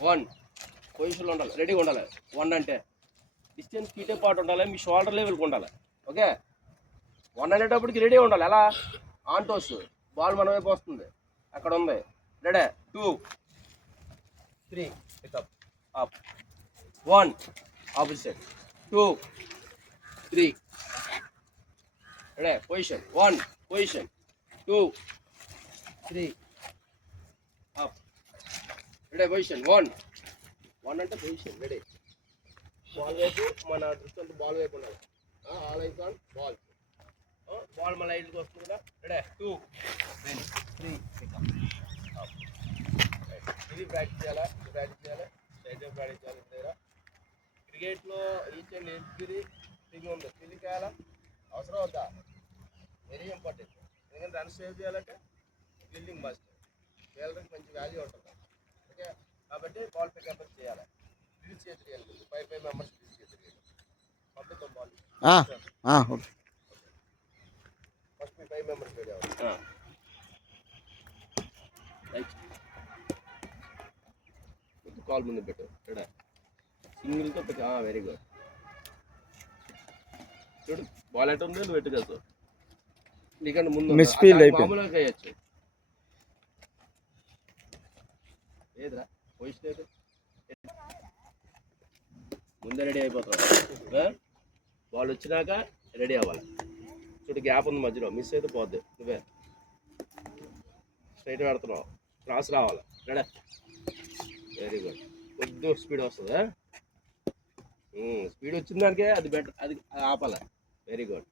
1 పొజిషన్లో ఉండాలి, రెడీగా ఉండాలి. 1 అంటే డిస్టెన్స్ ఫీటే పాటు ఉండాలి, మీ షోల్డర్ లెవెల్కి ఉండాలి. ఓకే, 1 అనేటప్పటికి రెడీ ఉండాలి. ఎలా ఆన్ టోస్, బాల్ మన వైపు వస్తుంది, అక్కడ ఉంది. Ready 2 3 pick up up 1 opposite 2 3 ready position 1 position 2 3 up ready position 1 అంటే పొజిషన్ రెడీ. బాల్ వైపు మన దృష్టి అంతా బాల్ వైపు ఉండాలి. All eyes on ball. Ball మన లైట్కి వస్తుంది కదా. Ready 2 3 pick up up. ఇది ప్రాక్టీస్ చేయాలా, ఇది ప్రాక్టీస్ చేయాలి, స్ట్రైట్గా ప్రాక్టీస్ చేయాలి. దగ్గర క్రికెట్లో ఈచ్ అండ్ ఎవ్రీ థింగ్ ఉంది. ఫీల్డింగ్ చేయాలా అవసరం అవుతా, వెరీ ఇంపార్టెంట్. ఎందుకంటే రన్ సేవ్ చేయాలంటే ఫీల్డింగ్ మస్ట్. ఫీల్డర్కి మంచి వాల్యూ ఉంటుంది. ఓకే, కాబట్టి బాల్ పికప్ చేయాలి. రిలీజ్ చేయాలి. 5 మెంబర్స్ రిలీజ్ చేయాలి. పంపిస్తాం బాల్. ఫస్ట్ మీ 5 మెంబర్స్ రెడీ అవ్వాలి. కాల్ ముందు పెట్టు. రెడీ సింగిల్తో పెట్టు. Very good. చూడు బాల్ ఎట్ ఉంది, నువ్వు పెట్టుకోవచ్చు. నీకంటే ముందు మామూలుగా వేయచ్చు. ఏదిరా పొజిషన్ అయితే ముందే రెడీ అయిపోతావు. బాల్ వచ్చినాక రెడీ అవ్వాలి. చూడు గ్యాప్ ఉంది మధ్యలో, మిస్ అయితే పోద్ది. నువ్వే స్ట్రైట్ పెడుతున్నావు, క్రాస్ రావాలి. Ready very good. కొద్దిగా స్పీడ్ వస్తుంది. స్పీడ్ వచ్చిన దానికే అది బెటర్, అది ఆపాలి. Very good.